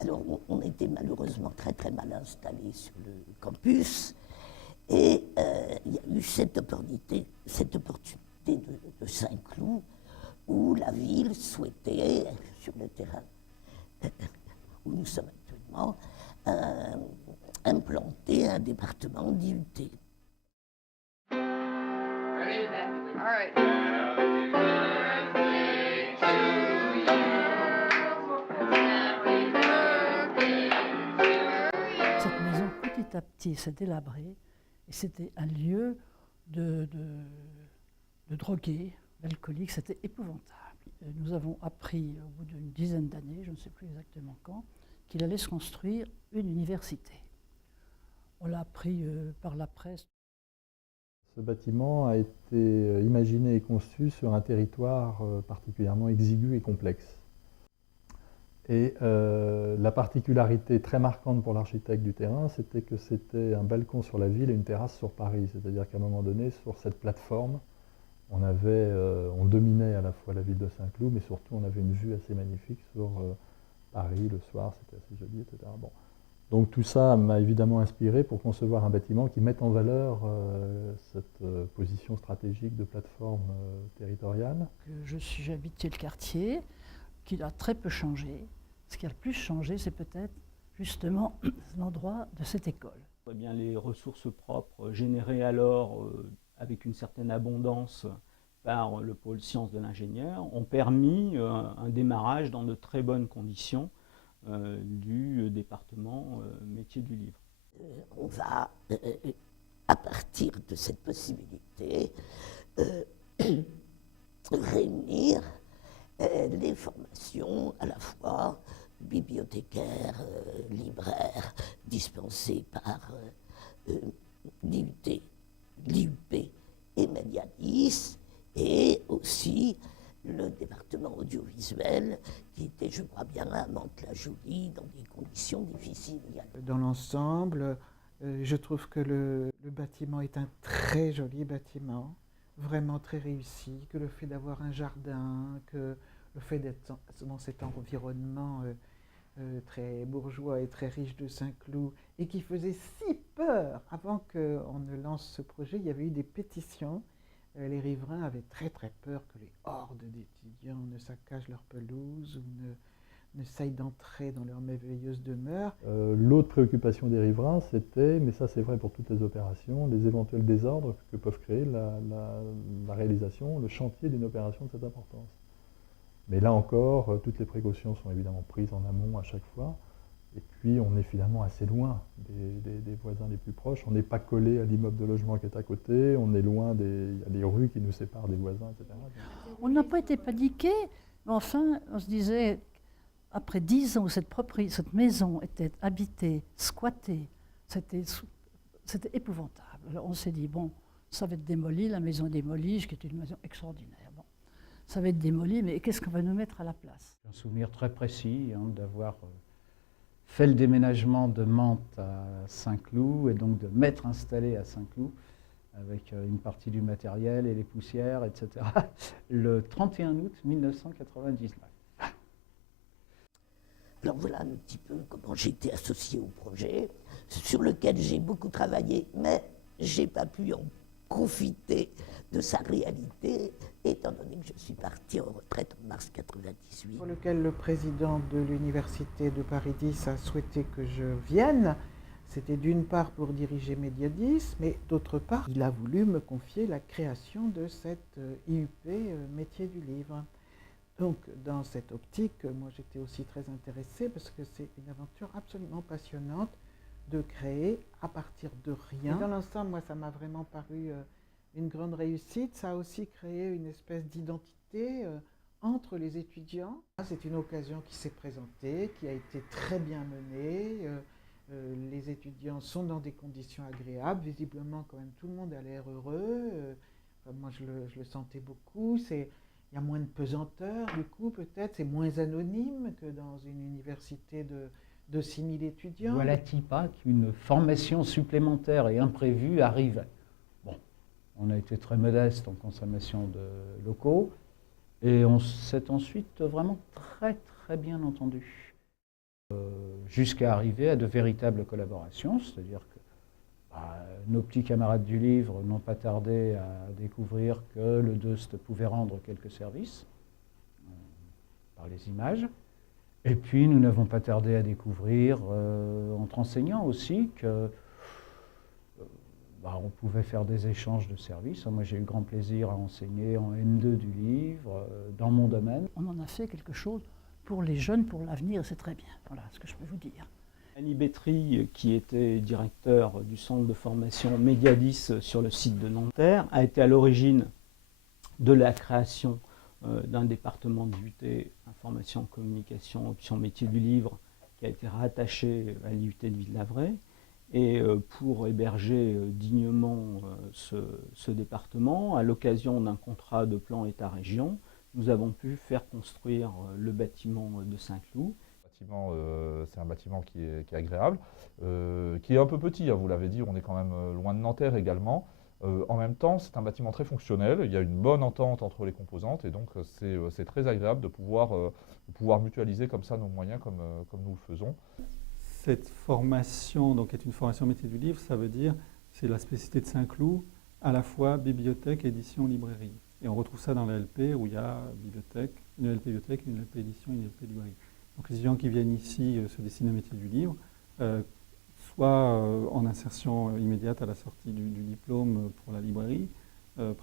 Alors, on était malheureusement très très mal installés sur le campus, et il y a eu cette opportunité de Saint-Cloud, où la ville souhaitait, sur le terrain où nous sommes actuellement, implanter un département d'IUT. Cette maison, petit à petit, s'est délabrée, et c'était un lieu de drogués, d'alcooliques, c'était épouvantable. Nous avons appris, au bout d'une dizaine d'années, je ne sais plus exactement quand, qu'il allait se construire une université. On l'a appris par la presse. Ce bâtiment a été imaginé et conçu sur un territoire particulièrement exigu et complexe. Et la particularité très marquante pour l'architecte du terrain, c'était que c'était un balcon sur la ville et une terrasse sur Paris. C'est-à-dire qu'à un moment donné, sur cette plateforme, on dominait à la fois la ville de Saint-Cloud, mais surtout on avait une vue assez magnifique sur Paris le soir, c'était assez joli, etc. Bon. Donc tout ça m'a évidemment inspiré pour concevoir un bâtiment qui mette en valeur cette position stratégique de plateforme territoriale. J'habite le quartier, qu'il a très peu changé. Ce qui a le plus changé, c'est peut-être justement l'endroit de cette école. Eh bien, les ressources propres générées alors avec une certaine abondance par le pôle sciences de l'ingénieur ont permis un démarrage dans de très bonnes conditions du département métier du livre. On va, à partir de cette possibilité, réunir les formations à la fois bibliothécaires, libraires, dispensées par l'IUT, l'IUP et Mediadis, et aussi le département audiovisuel qui était, je crois bien, à Mantes-la-Jolie dans des conditions difficiles. Dans l'ensemble, je trouve que le bâtiment est un très joli bâtiment, vraiment très réussi, que le fait d'avoir un jardin, que le fait d'être dans cet environnement très bourgeois et très riche de Saint-Cloud, et qui faisait si peur avant qu'on ne lance ce projet. Il y avait eu des pétitions. Les riverains avaient très très peur que les hordes d'étudiants ne saccagent leur pelouse ou ne s'aillent d'entrer dans leur merveilleuse demeure. L'autre préoccupation des riverains, c'était, mais ça c'est vrai pour toutes les opérations, les éventuels désordres que peuvent créer la réalisation, le chantier d'une opération de cette importance. Mais là encore, toutes les précautions sont évidemment prises en amont à chaque fois. Et puis, on est finalement assez loin des voisins les plus proches. On n'est pas collé à l'immeuble de logement qui est à côté. On est loin il y a des rues qui nous séparent des voisins, etc. On n'a pas été paniqués, mais enfin, on se disait, après 10 ans où cette maison était habitée, squattée, c'était épouvantable. Alors on s'est dit, bon, ça va être démoli, la maison est démolie, ce qui était une maison extraordinaire. Bon, ça va être démoli, mais qu'est-ce qu'on va nous mettre à la place? Un souvenir très précis d'avoir fait le déménagement de Mantes à Saint-Cloud et donc de m'être installé à Saint-Cloud avec une partie du matériel et les poussières, etc. le 31 août 1999. Alors voilà un petit peu comment j'ai été associé au projet, sur lequel j'ai beaucoup travaillé, mais je n'ai pas pu en profiter de sa réalité, étant donné que je suis parti en retraite en mars 1998. Pour lequel le président de l'université de Paris 10 a souhaité que je vienne. C'était d'une part pour diriger Mediadis, mais d'autre part, il a voulu me confier la création de cette IUP métier du livre. Donc, dans cette optique, moi j'étais aussi très intéressée parce que c'est une aventure absolument passionnante de créer à partir de rien. Et dans l'ensemble, moi, ça m'a vraiment paru une grande réussite. Ça a aussi créé une espèce d'identité entre les étudiants. C'est une occasion qui s'est présentée, qui a été très bien menée. Les étudiants sont dans des conditions agréables. Visiblement, quand même, tout le monde a l'air heureux. Moi, je le sentais beaucoup. Il y a moins de pesanteur, du coup, peut-être. C'est moins anonyme que dans une université de 6000 étudiants. Voilà-t-il pas qu'une formation supplémentaire et imprévue arrive? Bon, on a été très modeste en consommation de locaux et on s'est ensuite vraiment très très bien entendu. jusqu'à arriver à de véritables collaborations, c'est-à-dire que nos petits camarades du livre n'ont pas tardé à découvrir que le DOST pouvait rendre quelques services par les images. Et puis nous n'avons pas tardé à découvrir, entre enseignants aussi, que on pouvait faire des échanges de services. Moi, j'ai eu grand plaisir à enseigner en N2 du livre, dans mon domaine. On en a fait quelque chose pour les jeunes, pour l'avenir, c'est très bien. Voilà ce que je peux vous dire. Annie Bétry, qui était directeur du centre de formation Médiadis sur le site de Nanterre, a été à l'origine de la création d'un département de l'IUT, information, communication, option métier du livre, qui a été rattaché à l'IUT de Ville-d'Avray. Et pour héberger dignement ce département, à l'occasion d'un contrat de plan État-région, nous avons pu faire construire le bâtiment de Saint-Cloud. C'est un bâtiment qui est agréable, qui est un peu petit, hein, vous l'avez dit, on est quand même loin de Nanterre également. En même temps, c'est un bâtiment très fonctionnel, il y a une bonne entente entre les composantes et donc c'est très agréable de pouvoir mutualiser comme ça nos moyens comme nous le faisons. Cette formation donc, est une formation métier du livre, ça veut dire, c'est la spécificité de Saint-Cloud, à la fois bibliothèque, édition, librairie. Et on retrouve ça dans la LP où il y a bibliothèque, une LP bibliothèque, une LP édition, une LP librairie. Donc les étudiants qui viennent ici se destinent au métier du livre, soit en insertion immédiate à la sortie du diplôme pour la librairie,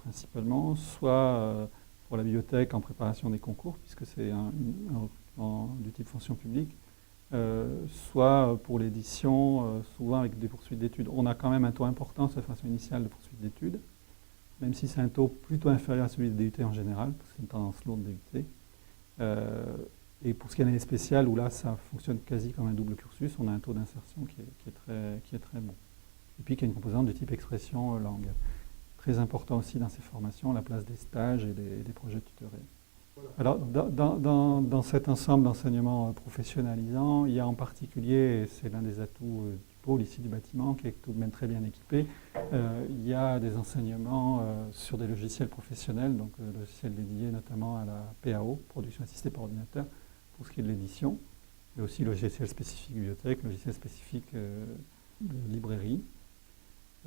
principalement, soit pour la bibliothèque en préparation des concours, puisque c'est un recrutement du type fonction publique, soit pour l'édition, souvent avec des poursuites d'études. On a quand même un taux important sur la formation initiale de poursuite d'études, même si c'est un taux plutôt inférieur à celui des DUT en général, parce que c'est une tendance lourde des DUT. Et pour ce qui est l'année spéciale, où là, ça fonctionne quasi comme un double cursus, on a un taux d'insertion qui est très bon. Et puis, qui a une composante de type expression langue. Très important aussi dans ces formations, la place des stages et des projets tutorés. Alors, dans cet ensemble d'enseignements professionnalisants, il y a en particulier, et c'est l'un des atouts du pôle ici du bâtiment, qui est tout de même très bien équipé, il y a des enseignements sur des logiciels professionnels, donc logiciels dédiés notamment à la PAO, production assistée par ordinateur, pour ce qui est de l'édition, mais aussi logiciel spécifique bibliothèque, logiciel spécifique de librairie.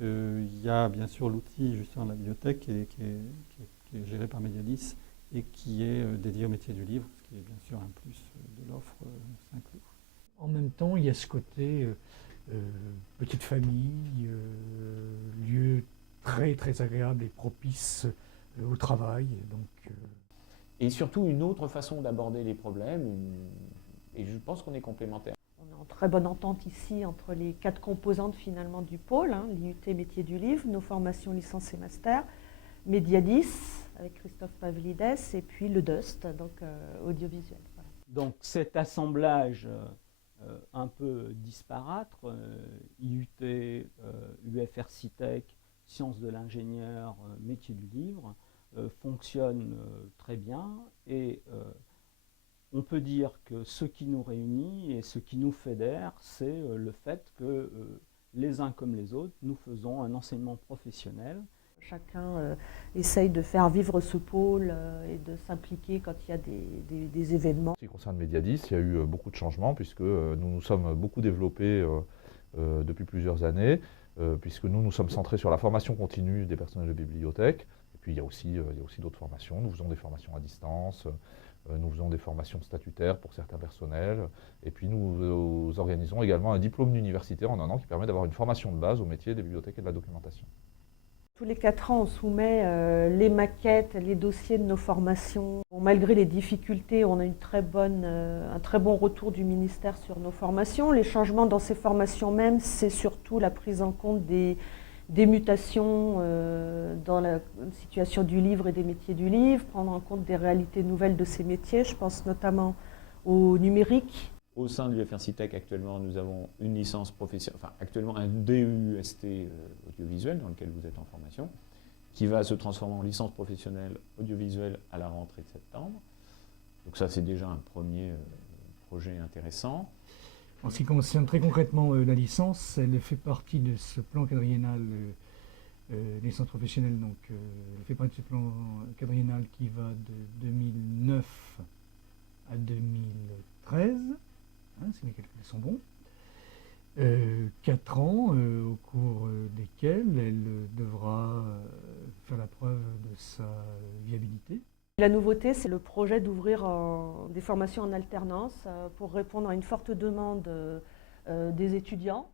Il y a bien sûr l'outil justement de la bibliothèque qui est géré par Médiadis et qui est dédié au métier du livre, ce qui est bien sûr un plus de l'offre Saint-Cloud. En même temps, il y a ce côté petite famille, lieu très très agréable et propice au travail. Donc, Et surtout une autre façon d'aborder les problèmes, et je pense qu'on est complémentaires. On est en très bonne entente ici entre les 4 composantes finalement du pôle, l'IUT métier du livre, nos formations licence et master, Médiadis avec Christophe Pavlides et puis le DOST, donc audiovisuel. Voilà. Donc cet assemblage un peu disparate, IUT, UFR Citech, sciences de l'ingénieur, métier du livre, fonctionne très bien et on peut dire que ce qui nous réunit et ce qui nous fédère, c'est le fait que les uns comme les autres, nous faisons un enseignement professionnel. Chacun essaye de faire vivre ce pôle et de s'impliquer quand il y a des événements. En ce qui concerne Médiadis, il y a eu beaucoup de changements puisque nous nous sommes beaucoup développés depuis plusieurs années, puisque nous sommes centrés sur la formation continue des personnels de bibliothèque. Et puis il y a aussi d'autres formations. Nous faisons des formations à distance, nous faisons des formations statutaires pour certains personnels. Et puis nous organisons également un diplôme universitaire en un an qui permet d'avoir une formation de base au métier des bibliothèques et de la documentation. Tous les 4 ans, on soumet les maquettes, les dossiers de nos formations. Malgré les difficultés, on a un très bon retour du ministère sur nos formations. Les changements dans ces formations même, c'est surtout la prise en compte des mutations dans la situation du livre et des métiers du livre, prendre en compte des réalités nouvelles de ces métiers. Je pense notamment au numérique. Au sein de l'UFR Citech, actuellement, nous avons une licence professionnelle, enfin actuellement un DUST audiovisuel dans lequel vous êtes en formation, qui va se transformer en licence professionnelle audiovisuelle à la rentrée de septembre. Donc ça, c'est déjà un premier projet intéressant. En ce qui concerne très concrètement la licence, elle fait partie de ce plan quadriennal licence professionnelle, donc elle fait partie de ce plan quadriennal qui va de 2009 à 2013. si mes calculs sont bons. 4 ans au cours desquels elle devra faire la preuve de sa viabilité. La nouveauté, c'est le projet d'ouvrir des formations en alternance pour répondre à une forte demande des étudiants.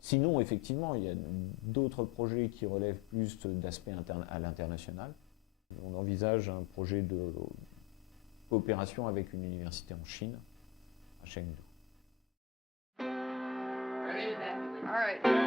Sinon, effectivement, il y a d'autres projets qui relèvent plus d'aspects à l'international. On envisage un projet de coopération avec une université en Chine, à Chengdu. All right.